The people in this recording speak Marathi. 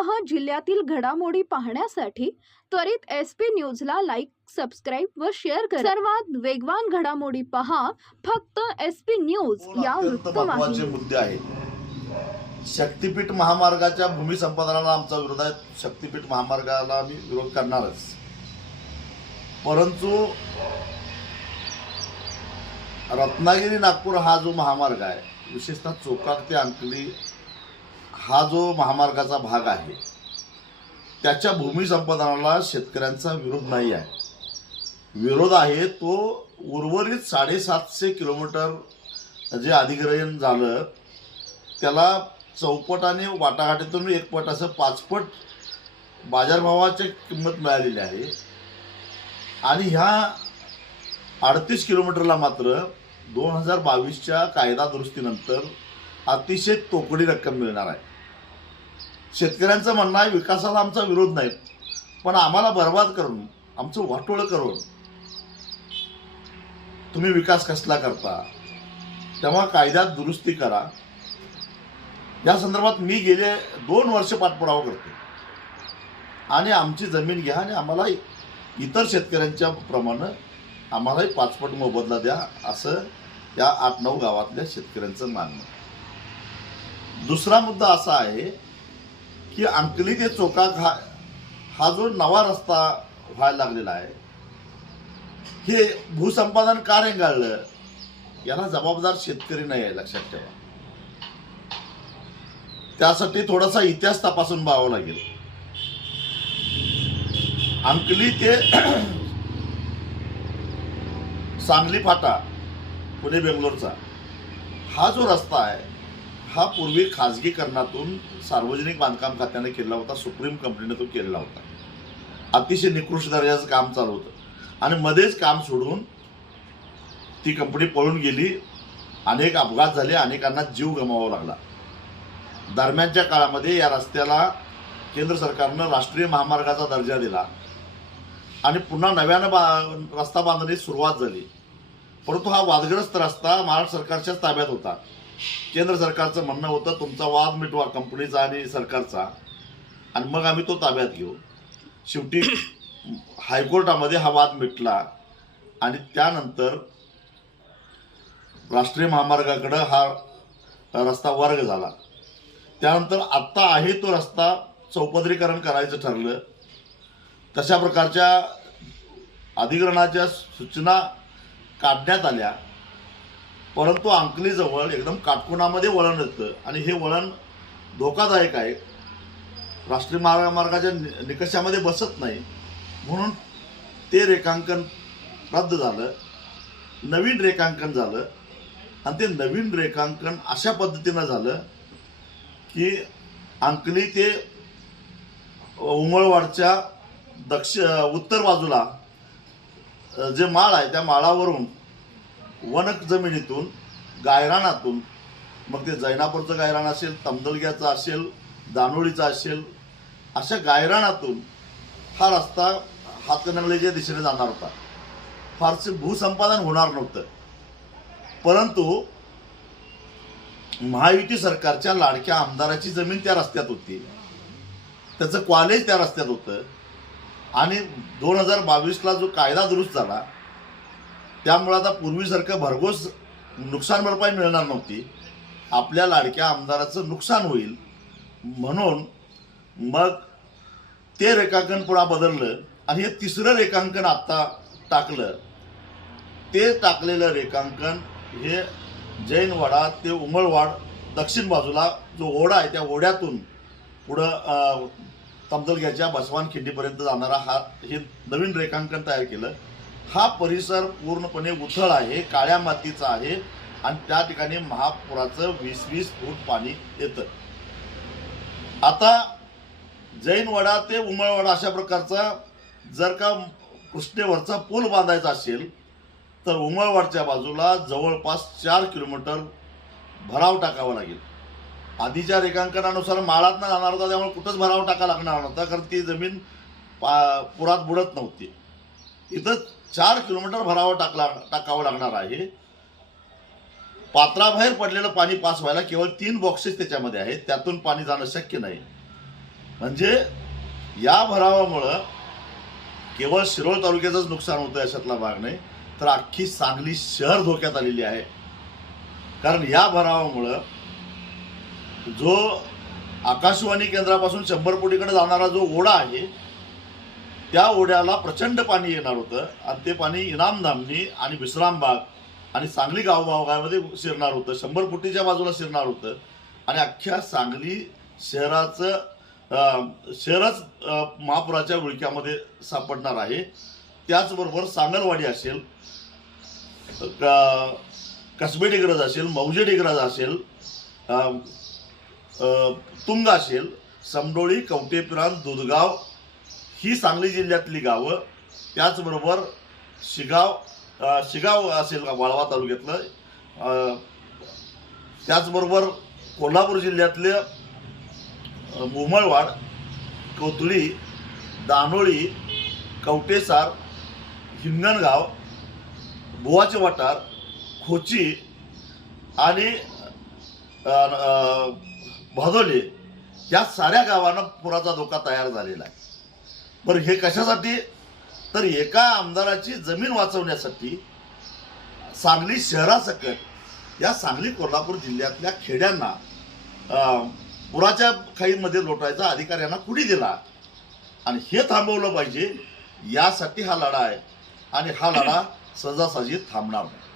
महाराष्ट्रासह जिल्ह्यातील घडामोडी पाहण्यासाठी त्वरित एस पी न्यूजला लाईक सबस्क्राईब व शेअर करा. सर्वात वेगवान घडामोडी पहा. फक्त एस पी न्यूज या वृत्तवाहिनी मुद्दे आहेत. शक्तीपीठ महामार्गाच्या भूमी संपादनाला आमचा विरोध आहे. शक्तीपीठ महामार्गाला आम्ही विरोध करणारच. परंतु रत्नागिरी नागपूर हा जो महामार्ग आहे विशेषतः चोकाक ते अंकली हा जो महामार्गाचा भाग आहे त्याच्या भूमी संपादनाला शेतकऱ्यांचा विरोध नाही आहे. विरोध आहे तो उर्वरित साडेसातशे किलोमीटर जे अधिग्रहण झालं त्याला चौपटाने वाटाघाटीतून एकपट असं पाचपट बाजारभावाची किंमत मिळालेली आहे. आणि ह्या अडतीस किलोमीटरला मात्र दोन हजार बावीसच्या कायदा दुरुस्तीनंतर अतिशय तोकडी रक्कम मिळणार आहे. शेतकऱ्यांचं म्हणणं आहे विकासाला आमचा विरोध नाही. पण आम्हाला बर्बाद करून आमचं वाटोळं करून तुम्ही विकास कसला करता तेव्हा कायद्यात दुरुस्ती करा. या संदर्भात मी गेले दोन वर्ष पाठपुरावा करतो. आणि आमची जमीन घ्या आणि आम्हाला इतर शेतकऱ्यांच्या प्रमाणे आम्हालाही पाचपट मोबदला द्या असं या आठ नऊ गावातल्या शेतकऱ्यांचं मानणं दुसरा मुद्दा असा आहे की अंकली ते चोका हा हा जो नवा रस्ता व्हायला लागलेला आहे हे भूसंपादन का रेंगाळलं याला जबाबदार शेतकरी नाही आहे लक्षात ठेवा. त्यासाठी थोडासा इतिहास तपासून पाहावा लागेल. अंकली ते सांगली फाटा पुणे बेंगलोरचा हा जो रस्ता आहे हा पूर्वी खाजगीकरणातून सार्वजनिक बांधकाम खात्याने केलेला होता सुप्रीम कंपनीने तो केलेला होता. अतिशय निकृष्ट दर्जाचं काम चालू होतं. आणि मध्येच काम सोडून ती कंपनी पळून गेली अनेक अपघात झाले अनेकांना जीव गमावावा लागला. दरम्यानच्या काळामध्ये या रस्त्याला केंद्र सरकारनं राष्ट्रीय महामार्गाचा दर्जा दिला. आणि पुन्हा नव्यानं बा रस्ता बांधणीस सुरुवात झाली. परंतु हा वादग्रस्त रस्ता महाराष्ट्र सरकारच्याच ताब्यात होता. केंद्र सरकारचं म्हणणं होतं तुमचा वाद मिटवा कंपनीचा आणि सरकारचा. आणि मग आम्ही तो ताब्यात घेऊ. शेवटी हायकोर्टामध्ये हा वाद मिटला. आणि त्यानंतर राष्ट्रीय महामार्गाकडं हा रस्ता वर्ग झाला. त्यानंतर आत्ता आहे तो रस्ता चौपदरीकरण करायचं ठरलं. तशा प्रकारच्या अधिग्रहणाच्या सूचना काढण्यात आल्या. परंतु अंकलीजवळ एकदम काटकोणामध्ये वळण येतं आणि हे वळण धोकादायक आहे. राष्ट्रीय महामार्गाच्या नि- निकषामध्ये बसत नाही. म्हणून ते रेखांकन रद्द झालं. नवीन रेखांकन झालं. आणि ते नवीन रेखांकन अशा पद्धतीनं झालं की अंकली ते उमळवाडच्या दक्ष उत्तर बाजूला जे माळ आहे त्या माळावरून वनक जमिनीतून गायरानातून मग ते जैनापूरचं गायरान असेल तमदलग्याचं असेल दानोळीचं असेल अशा गायरानातून हा रस्ता हातकणंगलेच्या दिशेने जाणार होता. फारसे भूसंपादन होणार नव्हतं. परंतु महायुती सरकारच्या लाडक्या आमदाराची जमीन त्या रस्त्यात होती. त्याचं कॉलेज त्या रस्त्यात होतं. आणि दोन हजार बावीसला जो कायदा दुरुस्त झाला त्यामुळं आता पूर्वीसारखं भरघोस नुकसान भरपाई मिळणार नव्हती. आपल्या लाडक्या आमदाराचं नुकसान होईल म्हणून मग ते रेखांकन पुन्हा बदललं आणि हे तिसरं रेखांकन आत्ता टाकलं. ते टाकलेलं रेखांकन हे जैनवाडा ते उमळवाड दक्षिण बाजूला जो ओढा आहे त्या ओढ्यातून पुढं तमदलग्याच्या बसवान खिंडीपर्यंत जाणारा हा हे नवीन रेखांकन तयार केलं. हा परिसर पूर्णपणे उथळ आहे काळ्या मातीचा आहे आणि त्या ठिकाणी महापुराचं वीस वीस फूट पाणी येतं. आता जैनवाडा ते उमळवाडा अशा प्रकारचा जर का कृष्णेवरचा पूल बांधायचा असेल तर उमळवाडच्या बाजूला जवळपास चार किलोमीटर भराव टाकावा लागेल. आधीच्या रेखांकनानुसार माळात जाणार होता त्यामुळे कुठंच भराव टाका लागणार नव्हता कारण ती जमीन पा पुरात बुडत नव्हती. इथं चार किलोमीटर भरावा टाकला टाकावं लागणार आहे. पात्राबाहेर पडलेलं पाणी पास व्हायला केवळ तीन बॉक्सेस त्याच्यामध्ये आहेत. त्यातून पाणी जाणं शक्य नाही. म्हणजे या भरावामुळं केवळ शिरोळ तालुक्याचंच नुकसान होतं याच्यातला भाग नाही तर अख्खी सांगली शहर धोक्यात आलेली आहे. कारण या भरावामुळं जो आकाशवाणी केंद्रापासून शंभर कोटीकडे जाणारा जो ओढा आहे त्या ओढ्याला प्रचंड पाणी येणार होतं आणि ते पाणी इनामधामणी आणि विश्रामबाग आणि सांगली गावभागामध्ये शिरणार होतं. शंभर फुटीच्या बाजूला शिरणार होतं. आणि अख्ख्या सांगली शहराचं शहरच महापुराच्या विळक्यामध्ये सापडणार आहे. त्याचबरोबर सांगलवाडी असेल क- कसबे डिग्रज असेल मौजे डिग्रज असेल तुंग असेल समडोळी कवटेपिरान दुधगाव ही सांगली जिल्ह्यातली गावं त्याचबरोबर शिगाव शिगाव असेल वाळवा तालुक्यातलं त्याचबरोबर कोल्हापूर जिल्ह्यातलं मुमळवाड कोथळी दानोळी कवटेसार हिंगणगाव बुवाचे वाटार खोची आणि भादोले या साऱ्या गावांना पुराचा धोका तयार झालेला आहे. बरं हे कशासाठी? तर एका आमदाराची जमीन वाचवण्यासाठी सांगली शहरासकट या सांगली कोल्हापूर जिल्ह्यातल्या खेड्यांना पुराच्या खाईमध्ये लोटायचा अधिकार यांना कुणी दिला? आणि हे थांबवलं पाहिजे यासाठी हा लढा आहे. आणि हा लढा सहजासहजी थांबणार नाही.